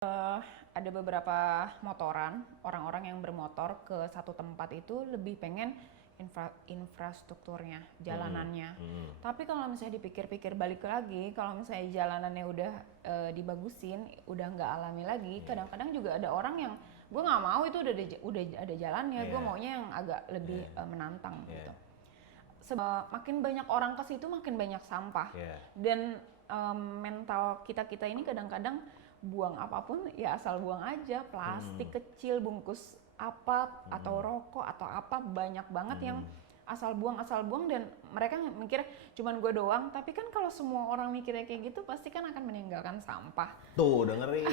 Ada beberapa motoran, orang-orang yang bermotor ke satu tempat itu lebih pengen infrastrukturnya, jalanannya. Tapi kalau misalnya dipikir-pikir balik lagi, kalau misalnya jalanannya udah dibagusin, udah nggak alami lagi, kadang-kadang juga ada orang yang gue nggak mau itu udah ada jalannya, gue maunya yang agak lebih menantang gitu. Makin banyak orang ke situ makin banyak sampah dan mental kita ini kadang-kadang buang apapun ya asal buang aja, plastik kecil, bungkus apa atau rokok atau apa banyak banget yang asal buang dan mereka mikir cuman gue doang, tapi kan kalau semua orang mikirnya kayak gitu pasti kan akan meninggalkan sampah. Tuh dengerin.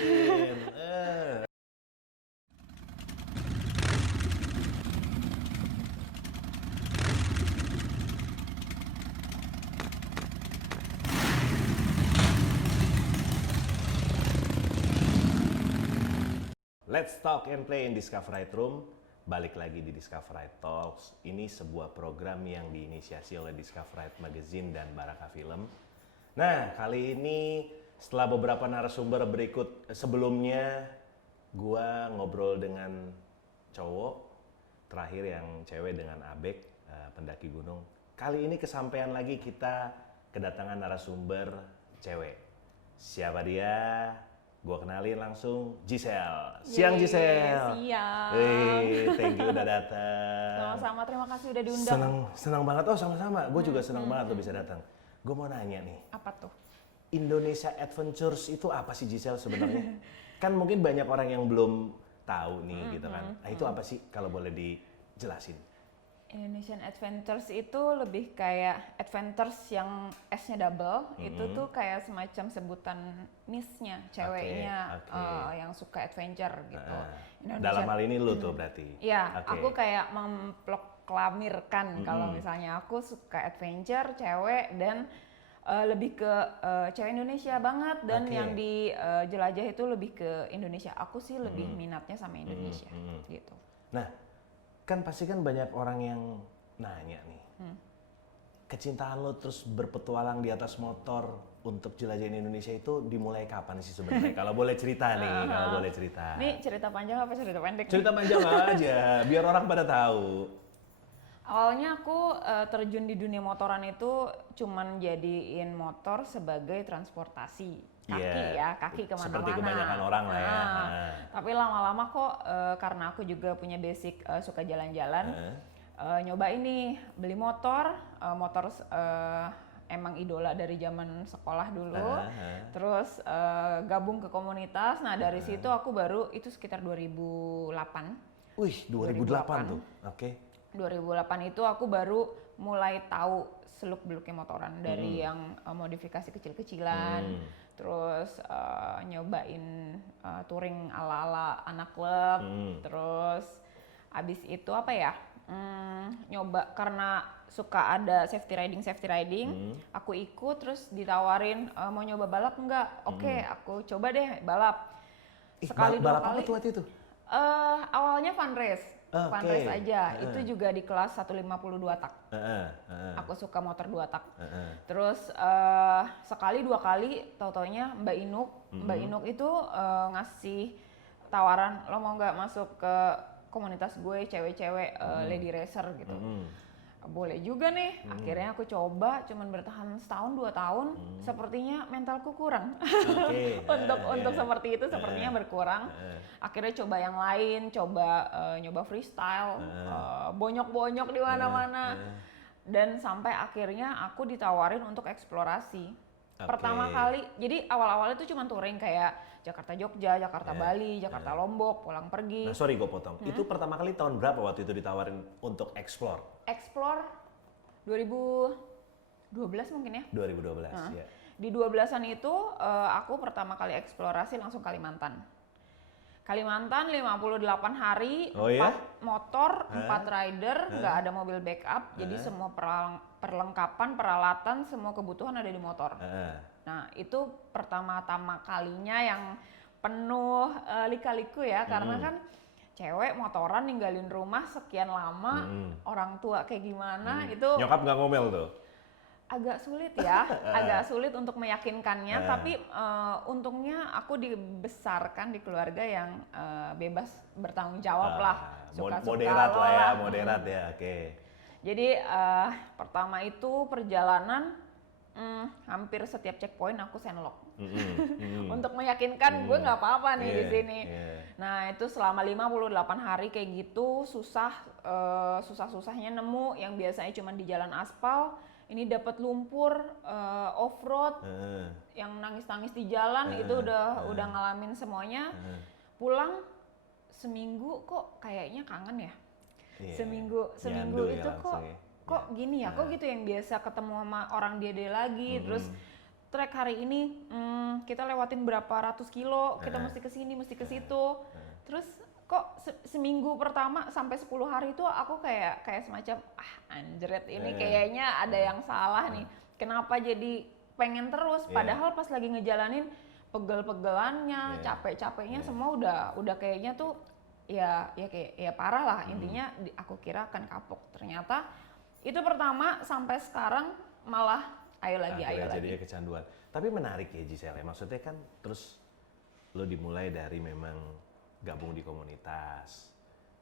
Let's talk and play in Discoverite Room. Balik lagi di Discoverite Talks. Ini sebuah program yang diinisiasi oleh Discoverite Magazine dan Baraka Film. Nah, kali ini setelah beberapa narasumber berikut sebelumnya, gua ngobrol dengan cowok, terakhir yang cewek dengan Abek, pendaki gunung. Kali ini kesampaian lagi kita kedatangan narasumber cewek. Siapa dia? Gua kenalin langsung, Giselle. Siang Giselle. Siang. Thank you udah datang. Sama-sama, terima kasih udah diundang. Senang banget. Oh sama-sama, gue juga senang banget lo bisa datang. Gue mau nanya nih. Apa tuh? Indonesia Adventures itu apa sih Giselle sebenarnya? Kan mungkin banyak orang yang belum tahu nih gitu kan. Nah itu apa sih kalau boleh dijelasin? Indonesian Adventures itu lebih kayak adventures yang S-nya double, itu tuh kayak semacam sebutan miss-nya, ceweknya yang suka adventure gitu. Dalam hal ini lu tuh berarti? Iya, aku kayak memproklamirkan kalau misalnya aku suka adventure, cewek dan lebih ke cewek Indonesia banget dan yang dijelajah itu lebih ke Indonesia. Aku sih lebih minatnya sama Indonesia gitu. Nah, kan pasti kan banyak orang yang nanya nih, kecintaan lo terus berpetualang di atas motor untuk jelajahin Indonesia itu dimulai kapan sih sebenarnya? Kalau boleh cerita nih, kalau boleh cerita. Ini cerita panjang apa cerita pendek? Cerita panjang aja, biar orang pada tahu. Awalnya aku terjun di dunia motoran itu cuman jadiin motor sebagai transportasi. Kaki kemana-mana. Seperti kebanyakan orang lah ya. Tapi lama-lama kok karena aku juga punya basic suka jalan-jalan, nyoba ini beli motor emang idola dari zaman sekolah dulu, terus gabung ke komunitas. Nah dari situ aku baru itu sekitar 2008. Wih 2008 tuh, oke. 2008 itu aku baru mulai tahu seluk-beluknya motoran dari yang modifikasi kecil-kecilan, terus nyobain touring ala-ala anak klub, terus abis itu apa ya, nyoba karena suka ada safety riding, aku ikut terus ditawarin mau nyoba balap enggak? Oke, aku coba deh balap. Sekali dua balap kali. apa tuh waktu itu? Awalnya fun race. Fun race aja, itu juga di kelas 152 tak. Aku suka motor 2 tak. Terus sekali dua kali, tau-taunya Mbak Inuk itu ngasih tawaran, lo mau nggak masuk ke komunitas gue cewek-cewek lady racer gitu. Boleh juga nih, akhirnya aku coba, cuman bertahan setahun 2 tahun, sepertinya mentalku kurang. Untuk seperti itu sepertinya berkurang. Akhirnya coba yang lain, nyoba freestyle, bonyok-bonyok di mana-mana. Dan sampai akhirnya aku ditawarin untuk eksplorasi. Pertama kali, jadi awal-awal itu cuma touring kayak Jakarta Jogja, Jakarta Bali, Jakarta Lombok, pulang pergi. Nah sorry gue potong, itu pertama kali tahun berapa waktu itu ditawarin untuk explore? Explore 2012 mungkin ya? 2012, ya. Di 12-an itu aku pertama kali eksplorasi langsung Kalimantan. Kalimantan 58 hari, 4 motor, 4 rider, nggak ada mobil backup, jadi semua perlengkapan, peralatan, semua kebutuhan ada di motor. Nah itu pertama-tama kalinya yang penuh lika-liku ya, karena kan cewek motoran ninggalin rumah sekian lama, orang tua kayak gimana itu. Nyokap nggak ngomel tuh? agak sulit ya, agak sulit untuk meyakinkannya. Tapi untungnya aku dibesarkan di keluarga yang bebas bertanggung jawab lah, suka-suka moderat lah ya, lah. moderat ya, oke. Jadi pertama itu perjalanan hampir setiap checkpoint aku sendlok untuk meyakinkan gue nggak apa-apa nih di sini. Nah itu selama 58 hari kayak gitu susah-susahnya nemu yang biasanya cuma di jalan aspal. Ini dapat lumpur, off-road, yang nangis-nangis di jalan itu udah ngalamin semuanya. Pulang seminggu kok kayaknya kangen ya. Seminggu itu kok gini ya, kok gitu yang biasa ketemu sama orang dia lagi. Terus trek hari ini kita lewatin berapa ratus kilo, kita mesti ke sini, mesti ke situ. Terus kok seminggu pertama sampai 10 hari itu aku kayak semacam anjret ini kayaknya ada yang salah nih. Kenapa jadi pengen terus padahal pas lagi ngejalanin pegel-pegelannya, capek-capeknya semua udah kayaknya tuh ya parah lah intinya. Aku kira akan kapok, ternyata itu pertama sampai sekarang malah ayo lagi. Jadinya kecanduan. Tapi menarik ya Giselle, maksudnya kan terus lo dimulai dari memang gabung di komunitas,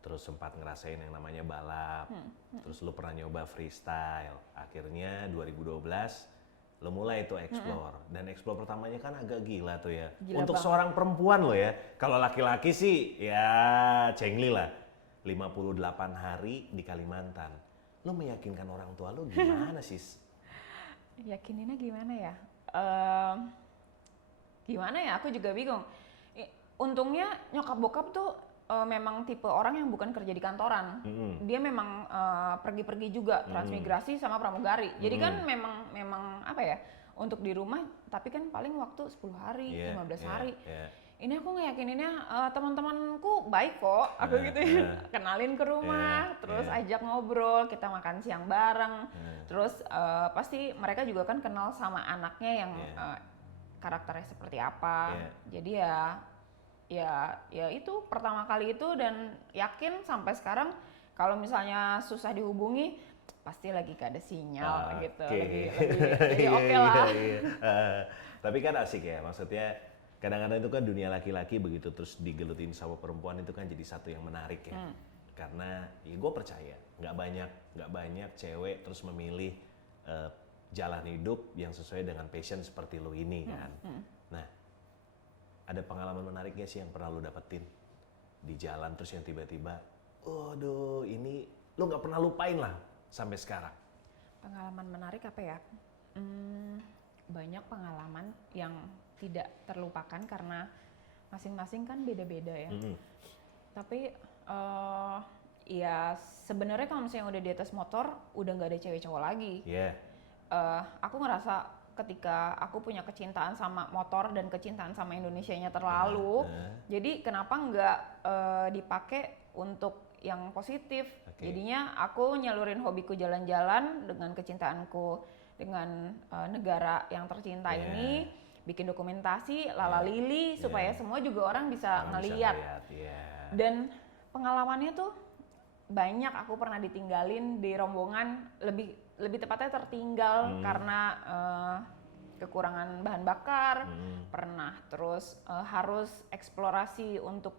terus sempat ngerasain yang namanya balap, terus lo pernah nyoba freestyle, akhirnya 2012 lo mulai itu explore, dan explore pertamanya kan agak gila tuh ya. Untuk seorang perempuan lo ya, kalau laki-laki sih ya cengli lah, 58 hari di Kalimantan. Lo meyakinkan orang tua lo gimana sis? Yakininnya gimana ya? Gimana ya? Aku juga bingung. Untungnya nyokap bokap tuh memang tipe orang yang bukan kerja di kantoran. Dia memang pergi-pergi juga, transmigrasi sama pramugari. Jadi kan memang apa ya? Untuk di rumah, tapi kan paling waktu 10 hari, 15 hari. Ini aku ngeyakininnya teman-temanku baik kok, aku gitu ya. Kenalin ke rumah, terus ajak ngobrol, kita makan siang bareng. Terus pasti mereka juga kan kenal sama anaknya yang karakternya seperti apa. Jadi ya itu pertama kali itu, dan yakin sampai sekarang kalau misalnya susah dihubungi pasti lagi gak ada sinyal gitu. Jadi oke lah. Tapi kan asik ya, maksudnya kadang-kadang itu kan dunia laki-laki begitu terus digelutin sama perempuan itu kan jadi satu yang menarik ya. Karena ya gue percaya nggak banyak cewek terus memilih jalan hidup yang sesuai dengan passion seperti lo ini kan. Nah, ada pengalaman menarik gak sih yang pernah lo dapetin di jalan terus yang tiba-tiba, waduh ini lo nggak pernah lupain lah sampai sekarang? Pengalaman menarik apa ya? Banyak pengalaman yang tidak terlupakan karena masing-masing kan beda-beda ya. Tapi ya sebenarnya kalau misalnya udah di atas motor udah nggak ada cewek cowok lagi. Aku ngerasa ketika aku punya kecintaan sama motor dan kecintaan sama Indonesianya terlalu, jadi kenapa nggak dipakai untuk yang positif? Jadinya aku nyalurin hobiku jalan-jalan dengan kecintaanku dengan negara yang tercinta ini, bikin dokumentasi lala-lili supaya semua juga orang bisa ngeliat. Dan pengalamannya tuh banyak. Aku pernah ditinggalin di rombongan, lebih tepatnya tertinggal karena kekurangan bahan bakar, pernah terus harus eksplorasi untuk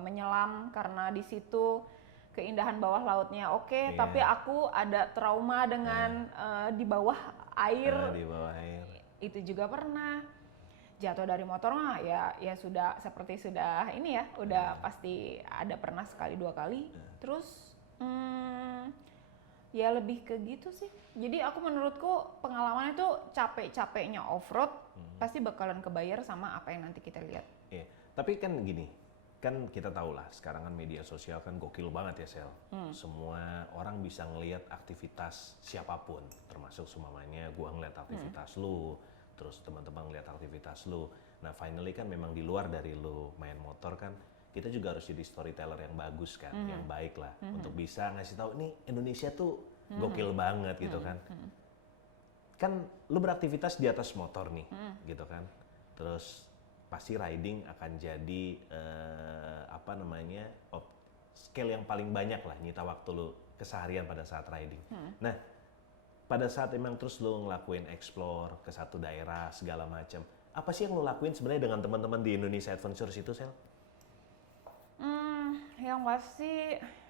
menyelam karena di situ keindahan bawah lautnya tapi aku ada trauma dengan di bawah air. Itu juga pernah. Jatuh dari motor mah ya sudah seperti ini ya, udah pasti ada pernah sekali dua kali. Terus ya lebih ke gitu sih. Jadi aku menurutku pengalamannya tuh capek-capeknya off-road pasti bakalan kebayar sama apa yang nanti kita lihat. Tapi kan gini, kan kita tahu lah sekarang kan media sosial kan gokil banget ya Sel. Semua orang bisa ngelihat aktivitas siapapun, termasuk semuanya gua ngeliat aktivitas lu, terus teman-teman ngeliat aktivitas lu. Nah finally kan memang di luar dari lu main motor kan, kita juga harus jadi storyteller yang bagus kan, yang baik lah, untuk bisa ngasih tahu nih Indonesia tuh gokil banget gitu kan. Kan lu beraktivitas di atas motor nih, gitu kan. Terus pasti riding akan jadi skill yang paling banyak lah nyita waktu lu keseharian pada saat riding. Nah, pada saat emang terus lo ngelakuin explore ke satu daerah segala macam, apa sih yang lo lakuin sebenarnya dengan teman-teman di Indonesia Adventures itu, Sel? Yang pasti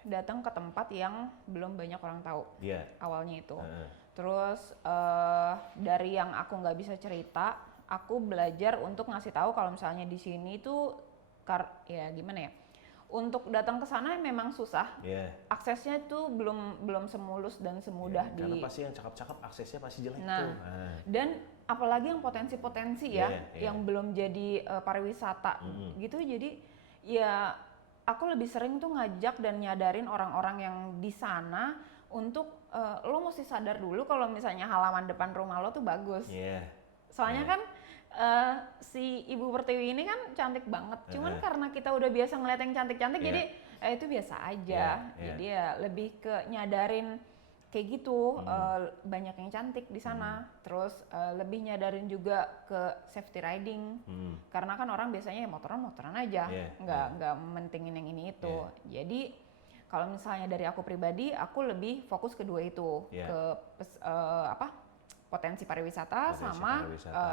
datang ke tempat yang belum banyak orang tahu. Awalnya itu. Terus dari yang aku nggak bisa cerita, aku belajar untuk ngasih tahu kalau misalnya di sini tuh ya gimana ya? Untuk datang ke sana memang susah. Aksesnya tuh belum semulus dan semudah karena pasti yang cakep-cakep aksesnya pasti jelek tuh. Dan apalagi yang potensi-potensi yang belum jadi pariwisata gitu. Jadi ya aku lebih sering tuh ngajak dan nyadarin orang-orang yang di sana untuk lo mesti sadar dulu kalau misalnya halaman depan rumah lo tuh bagus. Soalnya kan si Ibu Pertiwi ini kan cantik banget. Cuman karena kita udah biasa ngeliat yang cantik-cantik jadi itu biasa aja. Jadi ya lebih ke nyadarin kayak gitu, banyak yang cantik di sana. Terus lebih nyadarin juga ke safety riding. Karena kan orang biasanya ya motoran aja, nggak mentingin yang ini itu. Jadi kalau misalnya dari aku pribadi, aku lebih fokus kedua itu, ke potensi pariwisata sama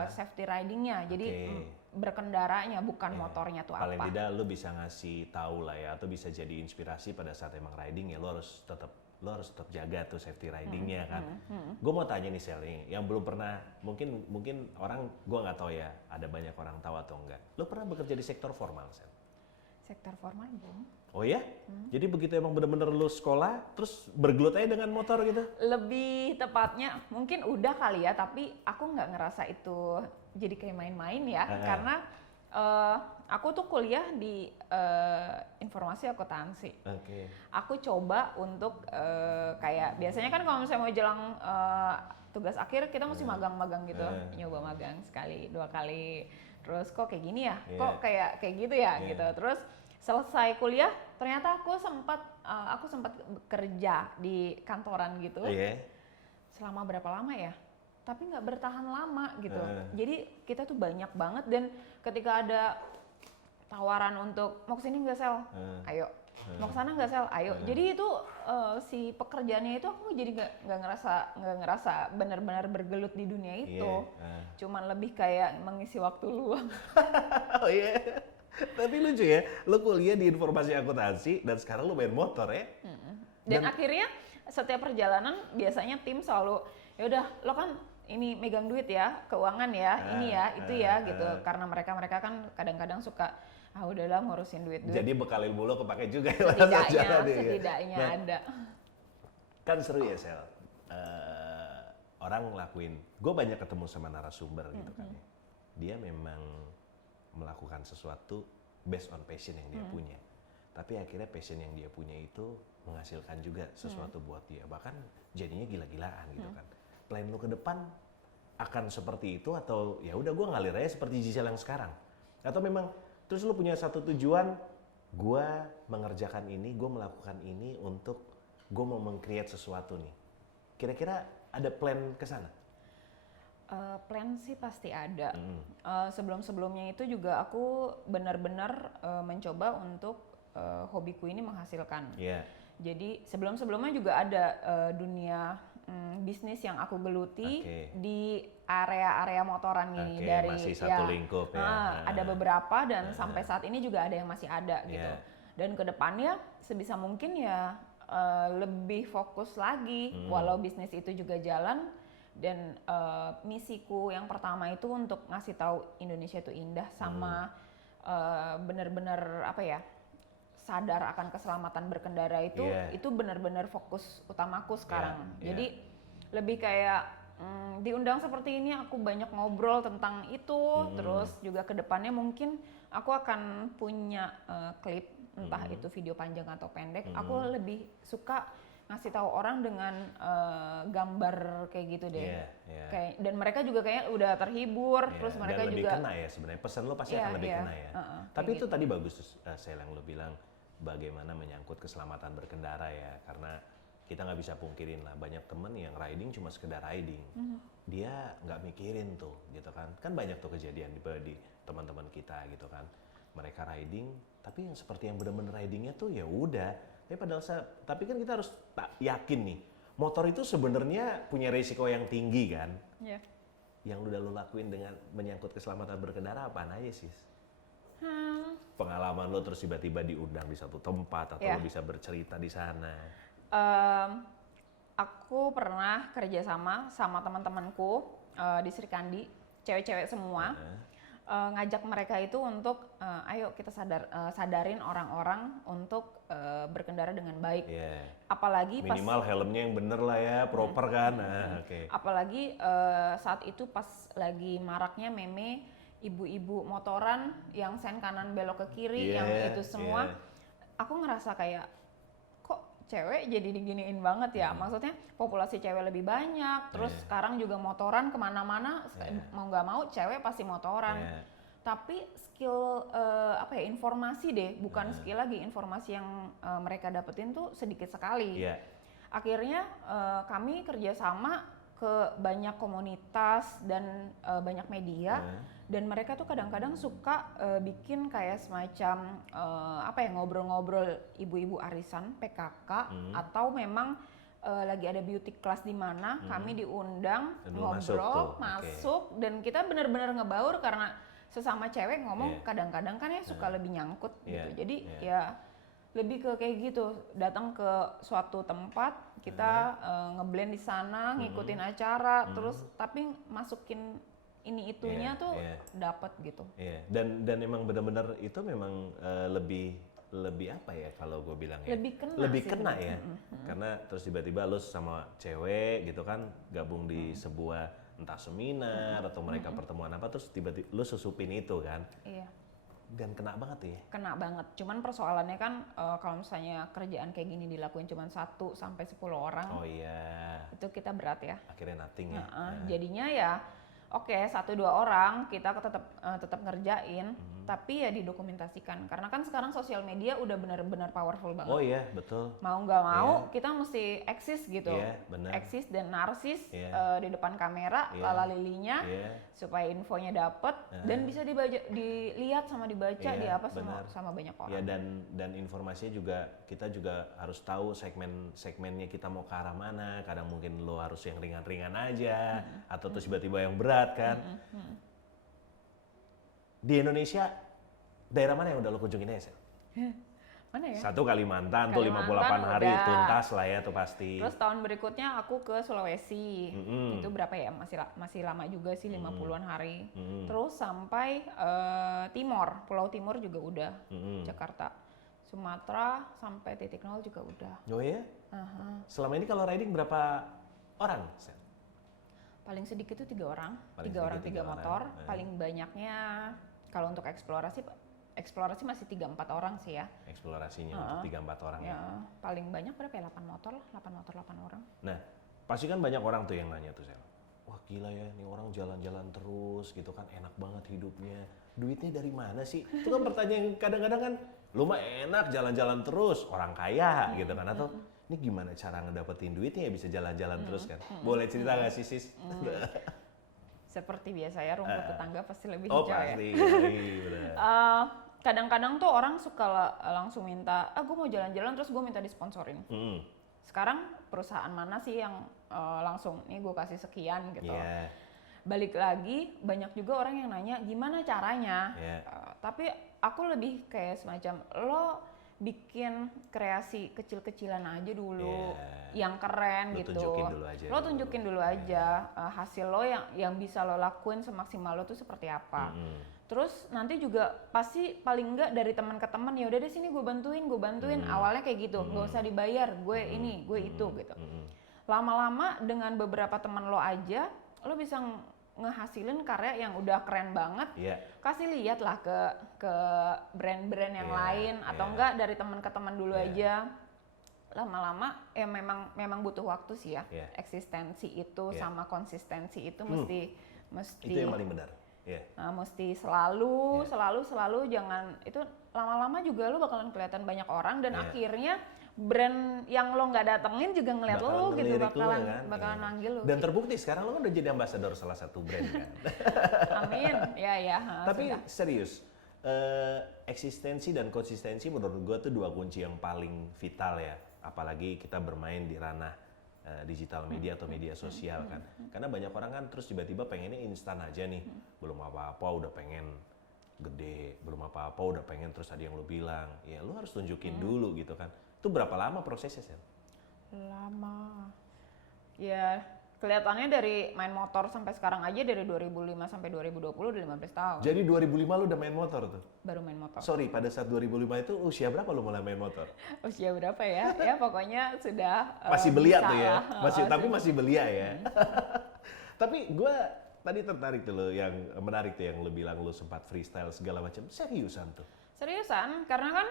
safety ridingnya. Jadi berkendaranya bukan motornya tuh paling apa. Paling tidak lo bisa ngasih tahu lah ya, atau bisa jadi inspirasi pada saat emang riding ya lo harus tetap jaga tuh safety ridingnya kan. Gue mau tanya nih Sel nih, yang belum pernah, mungkin orang, gue nggak tahu ya, ada banyak orang tahu atau enggak. Lo pernah bekerja di sektor formal, Sel? Sektor formal belum. Oh ya? Jadi begitu emang bener-bener lo sekolah, terus bergelut aja dengan motor gitu? Lebih tepatnya mungkin udah kali ya, tapi aku nggak ngerasa itu jadi kayak main-main ya, karena aku tuh kuliah di informasi akuntansi. Aku coba untuk kayak biasanya kan kalau misalnya mau jelang tugas akhir kita mesti magang-magang gitu, nyoba magang sekali, 2 kali. Terus kok kayak gini ya, kok kayak gitu ya gitu. Terus selesai kuliah ternyata aku sempat bekerja di kantoran gitu. Selama berapa lama ya? Tapi nggak bertahan lama gitu. Jadi kita tuh banyak banget, dan ketika ada tawaran untuk mau kesini nggak Sel? Ayo. Mau kesana nggak Sel? Ayo. Jadi itu si pekerjaannya itu aku jadi nggak ngerasa benar-benar bergelut di dunia itu. Cuman lebih kayak mengisi waktu luang. Oh iya. Tapi lucu ya, lo kuliah di informasi akuntansi dan sekarang lo main motor ya? Dan akhirnya setiap perjalanan biasanya tim selalu, ya udah lo kan ini megang duit ya, keuangan ya, ini ya, itu ya gitu. Karena mereka kan kadang-kadang suka udahlah ngurusin duit. Jadi bekal ilmu lo kepake juga ya. Setidaknya ada. Kan seru ya Sel. Orang ngelakuin, gue banyak ketemu sama narasumber gitu kan ya. Dia memang melakukan sesuatu based on passion yang dia punya. Tapi akhirnya passion yang dia punya itu menghasilkan juga sesuatu buat dia. Bahkan jadinya gila-gilaan gitu kan. Plan lu ke depan akan seperti itu, atau ya udah gue ngalir aja seperti Giselle yang sekarang? Atau memang terus lu punya satu tujuan, gue mengerjakan ini, gue melakukan ini untuk gue mau meng-create sesuatu nih. Kira-kira ada plan ke sana? Plan sih pasti ada. Sebelum-sebelumnya itu juga aku benar-benar mencoba untuk hobiku ini menghasilkan. Jadi sebelum-sebelumnya juga ada dunia bisnis yang aku geluti di area-area motoran ini. Dari masih satu lingkup ya. Ada beberapa dan sampai saat ini juga ada yang masih ada gitu. Dan kedepannya sebisa mungkin ya lebih fokus lagi, walau bisnis itu juga jalan. Dan misiku yang pertama itu untuk ngasih tahu Indonesia itu indah, sama benar-benar apa ya, sadar akan keselamatan berkendara itu benar-benar fokus utamaku sekarang. Jadi lebih kayak diundang seperti ini aku banyak ngobrol tentang itu. Terus juga kedepannya mungkin aku akan punya klip, entah itu video panjang atau pendek. Aku lebih suka ngasih tahu orang dengan gambar kayak gitu deh. Kayak, dan mereka juga kayak udah terhibur, terus mereka dan lebih juga kena ya sebenarnya, pesan lo pasti akan lebih kena ya. Tapi itu tadi bagus Sel yang lo bilang, bagaimana menyangkut keselamatan berkendara ya, karena kita nggak bisa pungkirin lah, banyak temen yang riding cuma sekedar riding. Dia nggak mikirin tuh gitu kan. Kan banyak tuh kejadian di teman-teman kita gitu kan. Mereka riding, tapi yang seperti yang bener-bener ridingnya tuh ya udah. Tapi kan kita harus yakin nih, Motor itu sebenarnya punya risiko yang tinggi kan? Iya. Yang udah lo lakuin dengan menyangkut keselamatan berkendara apaan aja sih? Pengalaman lo terus tiba-tiba diundang di satu tempat atau lo bisa bercerita di sana? Aku pernah kerja sama teman-temanku di Sri Kandi, cewek-cewek semua, ngajak mereka itu untuk ayo kita sadarin orang-orang untuk berkendara dengan baik. Apalagi minimal helmnya yang bener lah ya, proper kan. Apalagi saat itu pas lagi maraknya meme ibu-ibu motoran yang sen kanan belok ke kiri, yang itu semua, aku ngerasa kayak kok cewek jadi diginiin banget ya. Maksudnya populasi cewek lebih banyak, terus sekarang juga motoran kemana-mana, mau nggak mau cewek pasti motoran. Tapi skill informasi deh, bukan skill lagi, informasi yang mereka dapetin tuh sedikit sekali. Akhirnya kami kerjasama ke banyak komunitas dan banyak media, dan mereka tuh kadang-kadang suka bikin kayak semacam ngobrol-ngobrol ibu-ibu arisan PKK, atau memang lagi ada beauty class di mana kami diundang ngobrol masuk dan kita benar-benar ngebaur karena sesama cewek ngomong kadang-kadang kan ya suka lebih nyangkut gitu. Jadi ya lebih ke kayak gitu, datang ke suatu tempat kita ngeblend di sana, ngikutin acara, terus tapi masukin ini itunya tuh dapat gitu. Dan emang benar-benar itu memang lebih apa ya kalau gue bilang ya? Lebih kena ya. Karena terus tiba-tiba lo sama cewek gitu kan gabung di sebuah entah seminar atau mereka pertemuan apa, terus tiba-tiba lu susupin itu kan. Dan kena banget ya. Kena banget. Cuman persoalannya kan kalau misalnya kerjaan kayak gini dilakuin cuma 1 sampai 10 orang. Itu kita berat ya. Akhirnya nothing ya. Jadinya ya oke, 1-2 orang kita tetap ngerjain, tapi ya didokumentasikan. Karena kan sekarang sosial media udah benar-benar powerful banget. Oh iya, betul. Mau nggak mau kita mesti eksis gitu. Benar. Eksis dan narsis di depan kamera, lala-lilinya, supaya infonya dapet dan bisa dilihat sama dibaca di apa sama banyak orang. Dan informasinya juga kita juga harus tahu segmennya kita mau ke arah mana. Kadang mungkin lo harus yang ringan-ringan aja atau terus tiba-tiba yang berat kan. Di Indonesia daerah mana yang udah lo kunjungin aja? Mana ya? Satu Kalimantan tuh 58 hari udah. tuntas lah ya tuh pasti. Terus tahun berikutnya aku ke Sulawesi. Itu berapa ya? Masih lama juga sih, 50-an hari. Terus sampai Timor, Pulau Timur juga udah. Jakarta. Sumatera sampai titik nol juga udah. Oh ya? Selama ini kalau riding berapa orang? Paling sedikit itu 3 orang. 3 motor. Paling banyaknya kalau untuk eksplorasi masih 3-4 orang sih ya. Eksplorasinya untuk 3-4 orang ya. Paling banyak berapa ya? 8 motor lah, 8 motor 8 orang. Nah, pasti kan banyak orang tuh yang nanya tuh, Sel. Wah gila ya, nih orang jalan-jalan terus gitu kan, enak banget hidupnya. Duitnya dari mana sih? Itu kan pertanyaan kadang-kadang kan, lu mah enak jalan-jalan terus, orang kaya gitu kan. Atau ini gimana cara ngedapetin duitnya ya bisa jalan-jalan terus kan? Boleh cerita nggak sih, Sis? Seperti biasa ya, rumput tetangga pasti lebih hijau pasti, ya. Kadang-kadang tuh orang suka langsung minta, gue mau jalan-jalan terus gue minta disponsorin. Sekarang perusahaan mana sih yang langsung, nih gue kasih sekian gitu. Balik lagi, banyak juga orang yang nanya gimana caranya. Tapi aku lebih kayak semacam, lo bikin kreasi kecil-kecilan aja dulu, yang keren gitu. Lo tunjukin dulu aja hasil lo yang bisa lo lakuin semaksimal lo tuh seperti apa. Terus nanti juga pasti paling enggak dari teman ke teman, ya udah deh sini gue bantuin. Awalnya kayak gitu, nggak usah dibayar, gue ini, gue itu gitu. Lama-lama dengan beberapa teman lo aja, lo bisa ngehasilin karya yang udah keren banget. Kasih lihat lah ke brand-brand yang lain, atau enggak dari teman ke teman dulu aja. Lama-lama ya memang butuh waktu sih ya. Eksistensi itu sama konsistensi itu mesti itu yang paling benar. Mesti selalu jangan, itu lama-lama juga lo bakalan kelihatan banyak orang dan akhirnya brand yang lo nggak datengin juga ngeliat lo gitu, bakalan manggil lo. Dan terbukti sekarang lo kan udah jadi ambasador salah satu brand kan. Amin, ya. Tapi serius, eksistensi dan konsistensi menurut gue tuh 2 kunci yang paling vital ya. Apalagi kita bermain di ranah digital media atau media sosial kan. Karena banyak orang kan terus tiba-tiba pengennya instan aja nih, belum apa-apa udah pengen gede, belum apa-apa udah pengen terus ada yang lu bilang, ya lu harus tunjukin dulu gitu kan. Itu berapa lama prosesnya, Sel? Lama. Ya, kelihatannya dari main motor sampai sekarang aja dari 2005 sampai 2020 udah 15 tahun. Jadi 2005 lu udah main motor tuh? Baru main motor. Sorry, pada saat 2005 itu usia berapa lu mulai main motor? Usia berapa ya? Ya pokoknya sudah Masih belia bisa tuh ya? lah. Tapi masih belia ya? Tapi gue tadi tertarik tuh lo, yang menarik tuh yang lo bilang lo sempat freestyle segala macam. Seriusan tuh? Seriusan, karena kan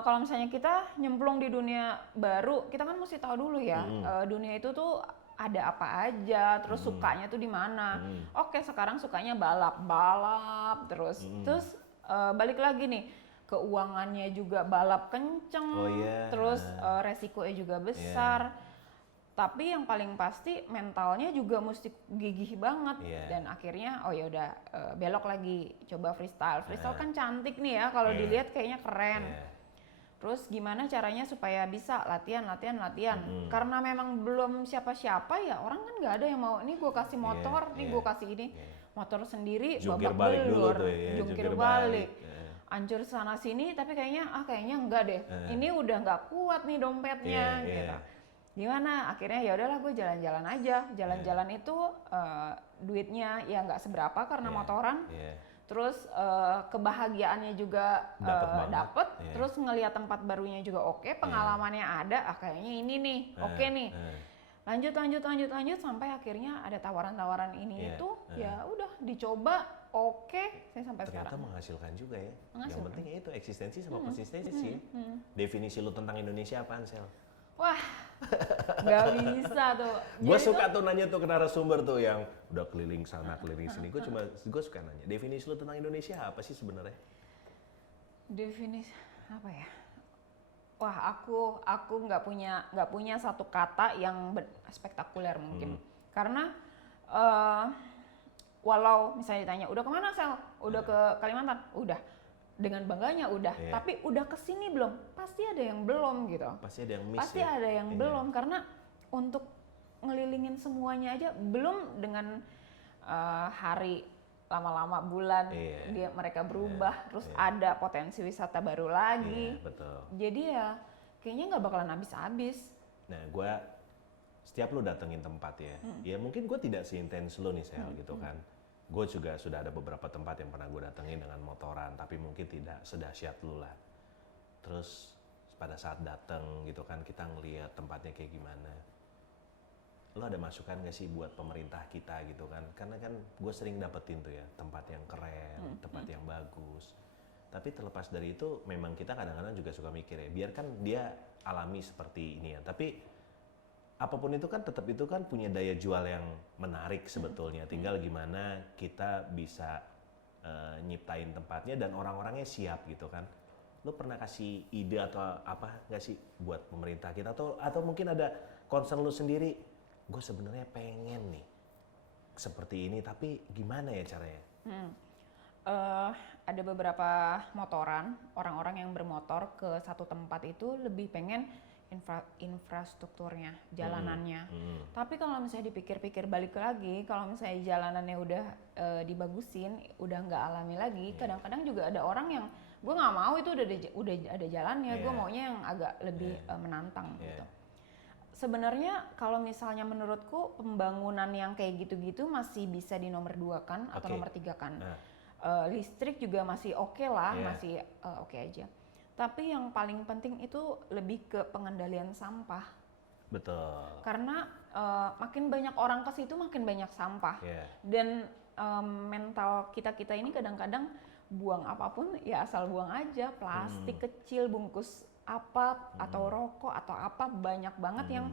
kalau misalnya kita nyemplung di dunia baru, kita kan mesti tahu dulu ya, dunia itu tuh ada apa aja, terus sukanya tuh di mana. Oke, sekarang sukanya balap-balap, terus balik lagi nih, keuangannya juga balap kenceng, terus resikonya juga besar. Tapi yang paling pasti mentalnya juga mesti gigih banget. Dan akhirnya oh ya udah belok lagi coba freestyle. Freestyle kan cantik nih ya kalau dilihat kayaknya keren. Terus gimana caranya supaya bisa latihan. Karena memang belum siapa-siapa ya, orang kan nggak ada yang mau nih gue kasih motor, nih gue kasih ini. Motor sendiri jungkir babak balik belur, dulu tuh ya, jungkir balik. Hancur sana sini tapi kayaknya enggak deh. Ini udah nggak kuat nih dompetnya gitu. Gimana akhirnya ya udahlah gue jalan-jalan aja. Jalan-jalan itu duitnya ya nggak seberapa karena motoran. Terus kebahagiaannya juga dapet. Terus ngelihat tempat barunya juga oke, pengalamannya ada. Kayaknya ini nih oke nih. Lanjut sampai akhirnya ada tawaran-tawaran ini itu ya udah dicoba oke, saya sampai ternyata sekarang. menghasilkan juga ya. Menghasilkan. Yang penting ya itu eksistensi sama konsistensi. Definisi lu tentang Indonesia apaan, Sel? Wah, nggak bisa tuh. Gue suka tuh nanya tuh ke narasumber tuh yang udah keliling sana keliling sini. Gue suka nanya, definisi lu tentang Indonesia apa sih sebenarnya? Definisi apa ya? Wah, aku nggak punya satu kata yang spektakuler mungkin. Karena walau misalnya ditanya udah kemana Sel? Udah ke Kalimantan? Udah. Dengan bangganya udah, tapi udah kesini belum? Pasti ada yang belum gitu. Pasti ada yang miss. Pasti ada yang belum karena untuk ngelilingin semuanya aja belum dengan hari lama-lama bulan mereka berubah, terus ada potensi wisata baru lagi. Betul. Jadi ya kayaknya nggak bakalan habis-habis. Nah, gue setiap lu datengin tempat ya mungkin gue tidak seintens lu nih Sel gitu kan. Gue juga sudah ada beberapa tempat yang pernah gue datengin dengan motoran, tapi mungkin tidak sedahsyat lu lah. Terus pada saat dateng gitu kan, kita ngelihat tempatnya kayak gimana. Lo ada masukan gak sih buat pemerintah kita gitu kan? Karena kan gue sering dapetin tuh ya, tempat yang keren, tempat yang bagus. Tapi terlepas dari itu, memang kita kadang-kadang juga suka mikir ya, biarkan dia alami seperti ini ya. Tapi apapun itu kan tetap itu kan punya daya jual yang menarik sebetulnya. Tinggal gimana kita bisa nyiptain tempatnya dan orang-orangnya siap gitu kan. Lo pernah kasih ide atau apa nggak sih buat pemerintah kita atau mungkin ada concern lo sendiri? Gue sebenarnya pengen nih seperti ini, tapi gimana ya caranya? Ada beberapa motoran, orang-orang yang bermotor ke satu tempat itu lebih pengen infrastrukturnya, jalanannya. Tapi kalau misalnya dipikir-pikir balik lagi, kalau misalnya jalanannya udah dibagusin, udah nggak alami lagi, kadang-kadang juga ada orang yang gue nggak mau itu udah ada jalannya, gue maunya yang agak lebih menantang gitu. Sebenarnya kalau misalnya menurutku pembangunan yang kayak gitu-gitu masih bisa di nomor 2-kan atau nomor 3-kan. Listrik juga masih oke lah, masih oke aja. Tapi yang paling penting itu lebih ke pengendalian sampah. Betul. Karena makin banyak orang ke situ makin banyak sampah. Dan mental kita ini kadang-kadang buang apapun ya asal buang aja, plastik kecil, bungkus apa atau rokok atau apa banyak banget yang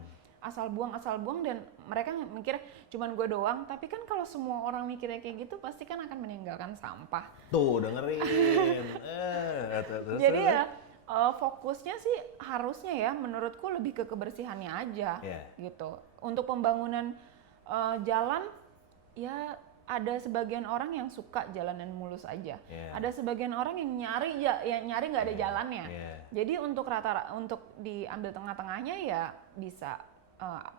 asal buang dan mereka mikir cuman gue doang, tapi kan kalau semua orang mikirnya kayak gitu pasti kan akan meninggalkan sampah. Tuh dengerin. Jadi ya fokusnya sih harusnya ya menurutku lebih ke kebersihannya aja gitu. Untuk pembangunan jalan ya ada sebagian orang yang suka jalanan mulus aja. Ada sebagian orang yang nyari nggak ada jalannya. Jadi untuk diambil tengah-tengahnya ya bisa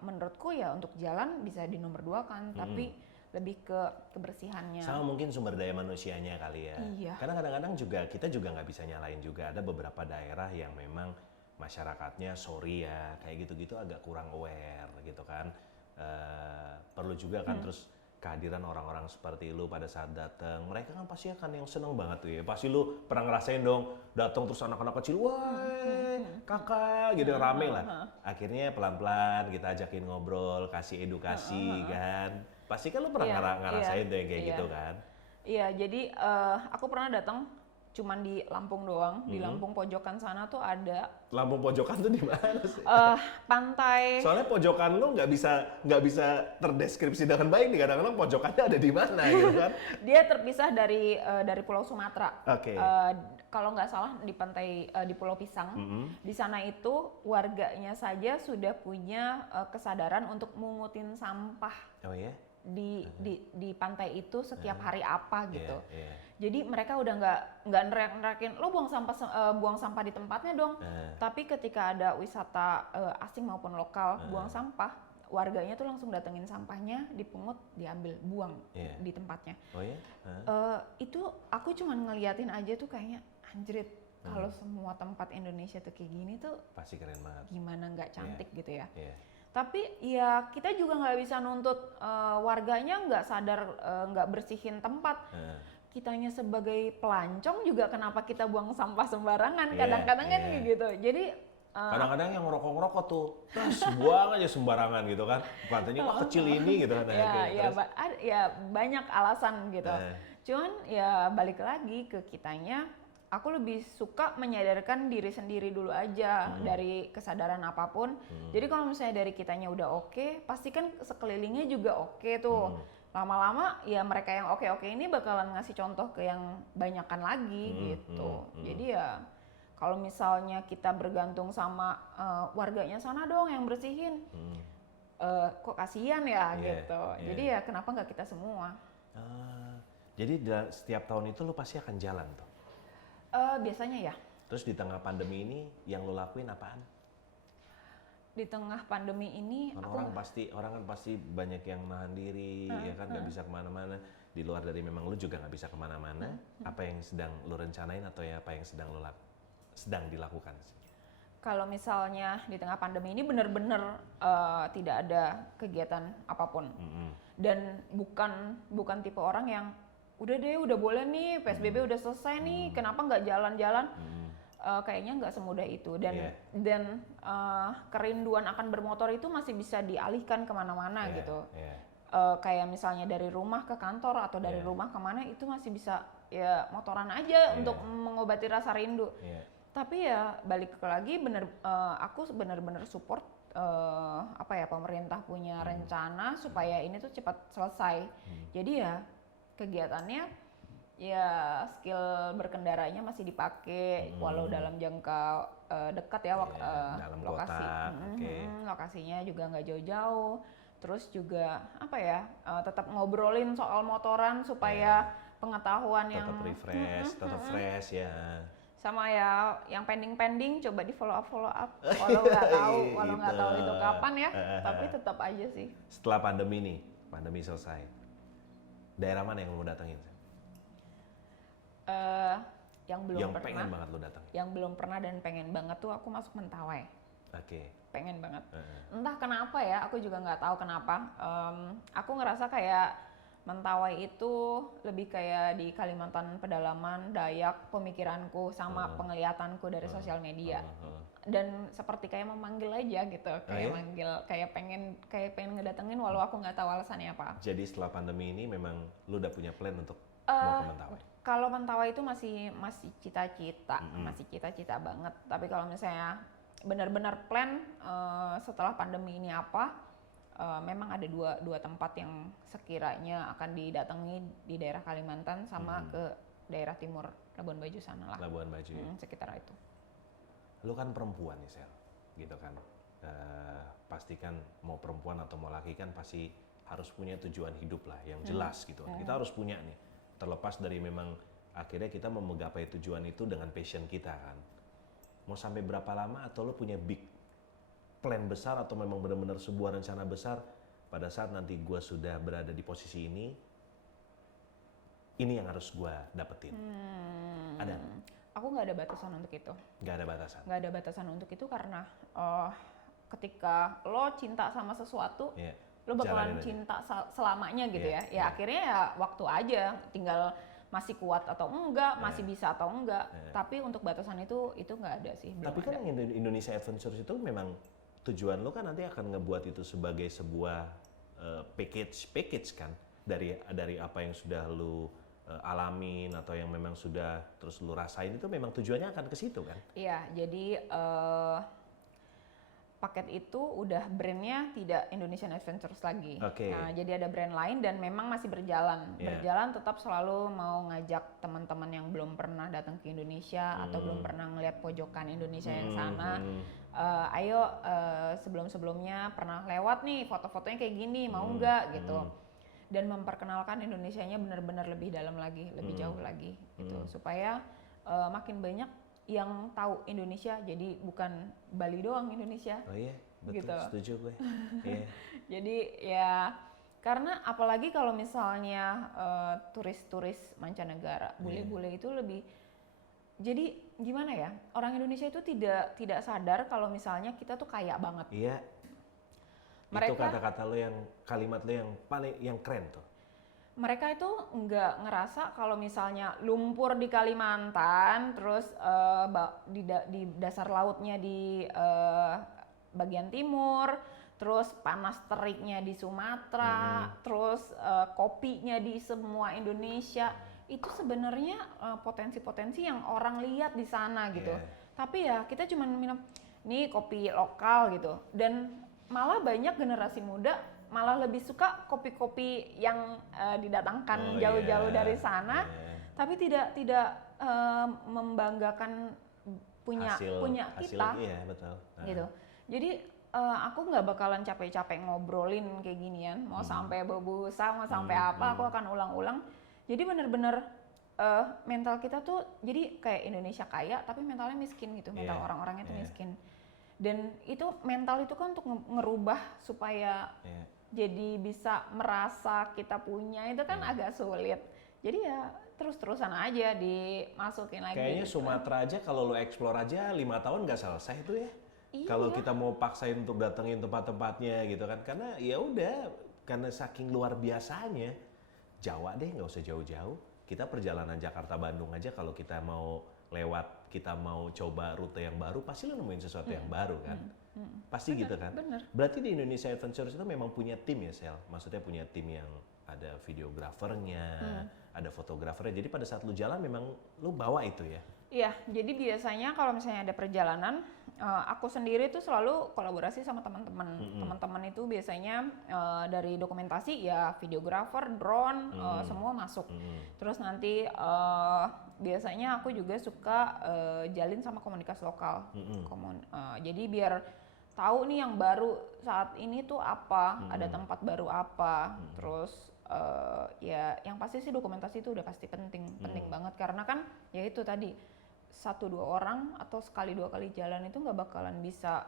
menurutku ya untuk jalan bisa di nomor 2 kan, tapi lebih ke kebersihannya. Sama mungkin sumber daya manusianya kali ya. Iya. Karena kadang-kadang juga kita juga nggak bisa nyalain juga. Ada beberapa daerah yang memang masyarakatnya sorry ya kayak gitu-gitu agak kurang aware gitu kan. Perlu juga kan terus kehadiran orang-orang seperti lu pada saat datang, mereka kan pasti akan yang seneng banget tuh ya. Pasti lu pernah ngerasain dong, datang terus anak-anak kecil, wah kakak gitu rame lah. Akhirnya pelan-pelan kita ajakin ngobrol, kasih edukasi kan. Pasti kan lu pernah ngerasain tuh yang kayak gitu kan. Iya, jadi aku pernah datang cuman di Lampung doang, di Lampung pojokan sana tuh ada. Lampung pojokan tuh di mana sih? Pantai. Soalnya pojokan lu nggak bisa terdeskripsi dengan baik nih, kadang-kadang pojokannya ada di mana gitu kan? Dia terpisah dari Pulau Sumatera. Oke. Kalau nggak salah di pantai di Pulau Pisang. Di sana itu warganya saja sudah punya kesadaran untuk mungutin sampah. Oh ya? Di pantai itu setiap hari apa gitu. Yeah. Jadi mereka udah nggak neriak-neriakin lo buang sampah di tempatnya dong. Tapi ketika ada wisata asing maupun lokal buang sampah, warganya tuh langsung datengin sampahnya, dipungut, diambil, buang di tempatnya. Oh ya? Itu aku cuman ngeliatin aja tuh kayaknya anjrit. Kalau semua tempat Indonesia tuh kayak gini tuh pasti keren banget. Gimana nggak cantik gitu ya. Tapi ya kita juga nggak bisa nuntut warganya nggak sadar nggak bersihin tempat. Kitanya sebagai pelancong juga kenapa kita buang sampah sembarangan? Kadang-kadang kan gitu. Jadi kadang-kadang yang ngerokok tuh, buang aja sembarangan gitu kan. Pantainya kok kecil ini gitu kan. Ya banyak alasan gitu. Cuman ya balik lagi ke kitanya. Aku lebih suka menyadarkan diri sendiri dulu aja dari kesadaran apapun. Jadi kalau misalnya dari kitanya udah oke, pasti kan sekelilingnya juga oke tuh. Lama-lama ya mereka yang oke-oke ini bakalan ngasih contoh ke yang banyakan lagi gitu. Jadi ya kalau misalnya kita bergantung sama warganya sana dong yang bersihin, kok kasihan ya gitu. Jadi ya kenapa nggak kita semua? Jadi setiap tahun itu lo pasti akan jalan tuh? Biasanya ya. Terus di tengah pandemi ini yang lo lakuin apaan? Di tengah pandemi ini orang kan pasti banyak yang nahan diri, ya kan nggak bisa kemana-mana. Di luar dari memang lo juga nggak bisa kemana-mana. Apa yang sedang lo rencanain atau ya apa yang sedang dilakukan? Kalau misalnya di tengah pandemi ini benar-benar tidak ada kegiatan apapun, dan bukan tipe orang yang udah deh, udah boleh nih, PSBB udah selesai nih, kenapa nggak jalan-jalan? Kayaknya nggak semudah itu. Dan kerinduan akan bermotor itu masih bisa dialihkan kemana-mana gitu. Kayak misalnya dari rumah ke kantor atau dari rumah kemana itu masih bisa ya motoran aja untuk mengobati rasa rindu. Tapi ya balik lagi aku benar-benar support pemerintah punya rencana supaya ini tuh cepat selesai. Jadi ya kegiatannya ya skill berkendaranya masih dipakai walau dalam jangka dekat ya dalam lokasi kota, lokasinya juga nggak jauh-jauh. Terus juga tetap ngobrolin soal motoran supaya pengetahuan tetap yang tetap fresh ya. Sama ya yang pending coba di follow up walau nggak tahu itu kapan ya, tapi tetap aja sih. Setelah pandemi selesai, daerah mana yang mau datengin? Yang pengen banget lo datang. Yang belum pernah dan pengen banget tuh aku masuk Mentawai. Pengen banget. Entah kenapa ya, aku juga nggak tahu kenapa. Aku ngerasa kayak Mentawai itu lebih kayak di Kalimantan pedalaman, Dayak, pemikiranku sama penglihatanku dari sosial media. Dan seperti kayak memanggil aja gitu, kayak pengen ngedatengin walau aku nggak tahu alasannya apa. Jadi setelah pandemi ini memang lu udah punya plan untuk mau ke Mentawai? Kalau Mentawai itu masih cita-cita, masih cita-cita banget. Tapi kalau misalnya benar-benar plan setelah pandemi ini apa, memang ada dua tempat yang sekiranya akan didatangi di daerah Kalimantan sama ke daerah timur Labuan Bajo sana lah. Labuan Bajo. Sekitar itu. Lu kan perempuan nih Sel, gitu kan. Pastikan mau perempuan atau mau laki kan pasti harus punya tujuan hidup lah yang jelas gitu. Kita harus punya nih. Terlepas dari memang akhirnya kita mau menggapai tujuan itu dengan passion kita kan. Mau sampai berapa lama atau lu punya big plan besar atau memang benar-benar sebuah rencana besar pada saat nanti gue sudah berada di posisi ini yang harus gue dapetin? Ada? Aku nggak ada batasan untuk itu. Nggak ada batasan? Nggak ada batasan untuk itu karena ketika lo cinta sama sesuatu, lo bakalan cinta selamanya gitu ya. Akhirnya ya waktu aja, tinggal masih kuat atau enggak, masih bisa atau enggak. Tapi untuk batasan itu nggak ada sih. Tapi kan yang Indonesia Adventures itu memang tujuan lo kan nanti akan ngebuat itu sebagai sebuah package kan dari apa yang sudah lo alamin atau yang memang sudah terus lu rasain, itu memang tujuannya akan ke situ kan? Iya, jadi paket itu udah brandnya tidak Indonesian Adventures lagi. Nah, jadi ada brand lain dan memang masih berjalan. Berjalan tetap selalu mau ngajak teman-teman yang belum pernah datang ke Indonesia atau belum pernah ngeliat pojokan Indonesia yang sana. Ayo sebelum-sebelumnya pernah lewat nih, foto-fotonya kayak gini, mau nggak gitu. Dan memperkenalkan Indonesianya benar-benar lebih dalam lagi, lebih jauh lagi gitu, supaya makin banyak yang tahu Indonesia, jadi bukan Bali doang Indonesia. Oh iya, betul, gitu. Setuju gue. Jadi ya, karena apalagi kalau misalnya turis-turis mancanegara, bule-bule itu lebih, jadi gimana ya, orang Indonesia itu tidak sadar kalau misalnya kita tuh kaya banget. Iya. Itu kata-kata lo yang, kalimat lo yang paling keren tuh. Mereka itu nggak ngerasa kalau misalnya lumpur di Kalimantan, terus di dasar lautnya di bagian timur, terus panas teriknya di Sumatera, terus kopinya di semua Indonesia, itu sebenarnya potensi-potensi yang orang lihat di sana gitu. Tapi ya kita cuma minum nih kopi lokal gitu, dan malah banyak generasi muda malah lebih suka kopi-kopi yang didatangkan jauh-jauh dari sana, tapi tidak membanggakan punya kita, betul. Gitu. Jadi aku nggak bakalan capek-capek ngobrolin kayak ginian, mau sampai berbusa, mau sampai apa, aku akan ulang-ulang. Jadi benar-benar mental kita tuh jadi kayak Indonesia kaya, tapi mentalnya miskin gitu, mental orang-orangnya tuh miskin. Dan itu mental itu kan untuk ngerubah supaya jadi bisa merasa kita punya itu kan agak sulit. Jadi ya terus-terusan aja dimasukin lagi. Kayaknya gitu. Sumatera aja kalau lo explore aja 5 tahun nggak selesai itu ya. Kalau kita mau paksain untuk datengin tempat-tempatnya gitu kan, karena ya udah, karena saking luar biasanya. Jawa deh, nggak usah jauh-jauh. Kita perjalanan Jakarta-Bandung aja kalau kita mau lewat, kita mau coba rute yang baru, pasti lo nemuin sesuatu yang baru kan. Pasti gitu kan. Bener. Berarti di Indonesia Adventures itu memang punya tim ya, Sel? Maksudnya punya tim yang ada videografernya, ada fotografernya. Jadi pada saat lu jalan memang lu bawa itu ya? Iya, jadi biasanya kalau misalnya ada perjalanan, aku sendiri tuh selalu kolaborasi sama teman-teman. Teman-teman itu biasanya dari dokumentasi ya, videografer, drone, semua masuk. Terus nanti biasanya aku juga suka jalin sama komunitas lokal. Jadi biar tahu nih yang baru saat ini tuh apa, ada tempat baru apa. Terus ya yang pasti sih dokumentasi itu udah pasti penting banget, karena kan ya itu tadi 1-2 orang atau sekali 2 kali jalan itu nggak bakalan bisa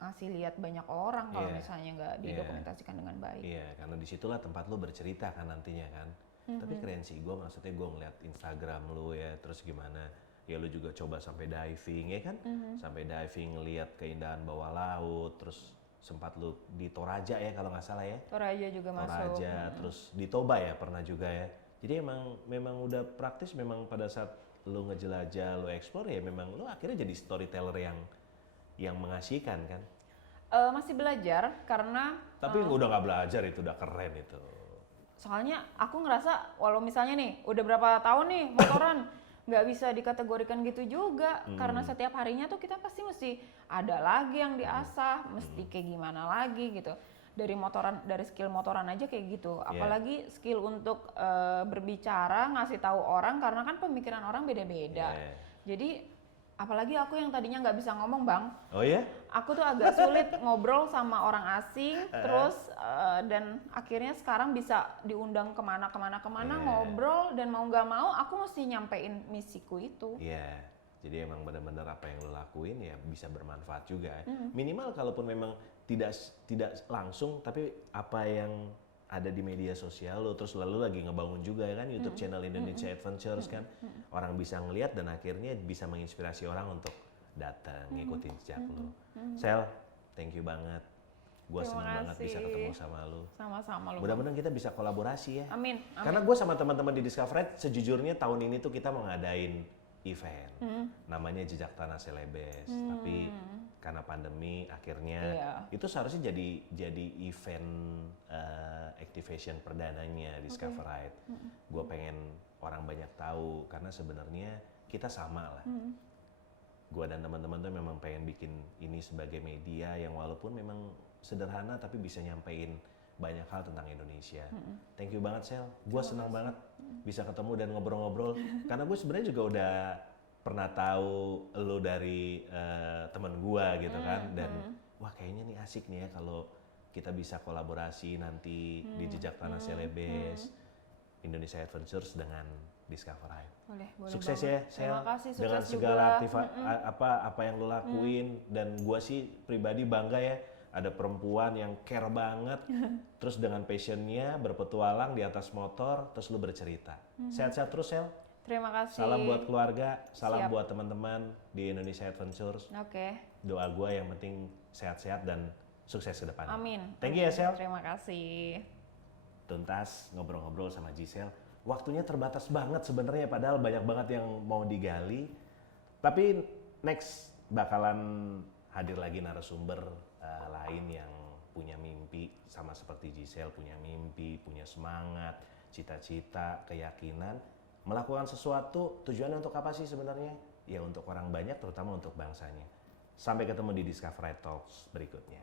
ngasih lihat banyak orang kalau misalnya nggak didokumentasikan dengan baik. Iya, karena disitulah tempat lo bercerita kan nantinya kan. Tapi keren sih, maksudnya gue ngeliat Instagram lo ya, terus gimana ya lo juga coba sampai diving ya kan, sampai diving ngeliat keindahan bawah laut, terus sempat lo di Toraja ya kalau nggak salah ya. Toraja juga masuk. Toraja, terus di Toba ya pernah juga ya. Jadi memang udah praktis, memang pada saat lo ngejelajah, lo explore ya memang lo akhirnya jadi storyteller yang mengasihkan kan? Masih belajar karena. Tapi udah nggak belajar itu udah keren itu. Soalnya aku ngerasa walau misalnya nih udah berapa tahun nih motoran nggak bisa dikategorikan gitu juga, karena setiap harinya tuh kita pasti mesti ada lagi yang diasah, mesti kayak gimana lagi gitu. Dari skill motoran aja kayak gitu, apalagi skill untuk berbicara, ngasih tahu orang, karena kan pemikiran orang beda-beda. Jadi apalagi aku yang tadinya nggak bisa ngomong, Bang. Oh ya? Aku tuh agak sulit ngobrol sama orang asing, terus dan akhirnya sekarang bisa diundang kemana ngobrol, dan mau nggak mau aku mesti nyampein misiku itu. Iya. Jadi emang benar-benar apa yang lo lakuin ya bisa bermanfaat juga. Minimal kalaupun memang tidak langsung, tapi apa yang ada di media sosial lo, terus lalu lagi ngebangun juga ya kan YouTube channel Indonesia Adventures kan, orang bisa ngelihat dan akhirnya bisa menginspirasi orang untuk datang ngikutin jejak lo. Sel, thank you banget. Gue senang banget bisa ketemu sama lo. Sama-sama lo. Mudah-mudahan kita bisa kolaborasi ya. Amin. Karena gue sama teman-teman di Discovery sejujurnya tahun ini tuh kita mau ngadain event, namanya Jejak Tanah Celebes. Tapi karena pandemi akhirnya itu seharusnya jadi event activation perdananya Discovery. Gue pengen orang banyak tahu karena sebenarnya kita sama lah. Gue dan teman-teman tuh memang pengen bikin ini sebagai media yang walaupun memang sederhana tapi bisa nyampein banyak hal tentang Indonesia. Thank you banget Sel, gue senang banget bisa ketemu dan ngobrol-ngobrol. Karena gue sebenarnya juga udah pernah tahu lo dari teman gue gitu kan. Dan wah kayaknya nih asik nih ya kalau kita bisa kolaborasi nanti di Jejak Tanah Celebes, Indonesia Adventures dengan Discovery. Boleh Sukses banget. ya Sel, Terima kasih, sukses dengan segala apa yang lo lakuin. Dan gue sih pribadi bangga ya. Ada perempuan yang care banget, terus dengan passionnya berpetualang di atas motor, terus lu bercerita. Sehat-sehat terus Sel. Terima kasih. Salam buat keluarga, salam buat teman-teman di Indonesia Adventures. Oke. Doa gue yang penting sehat-sehat dan sukses ke depannya. Amin. Thank you ya Sel. Terima kasih. Tuntas ngobrol-ngobrol sama Giselle. Waktunya terbatas banget sebenarnya, padahal banyak banget yang mau digali. Tapi next bakalan hadir lagi narasumber lain yang punya mimpi sama seperti Giselle, punya mimpi, punya semangat, cita-cita, keyakinan, melakukan sesuatu. Tujuannya untuk apa sih sebenarnya? Ya untuk orang banyak, terutama untuk bangsanya. Sampai ketemu di Discovery Talks berikutnya.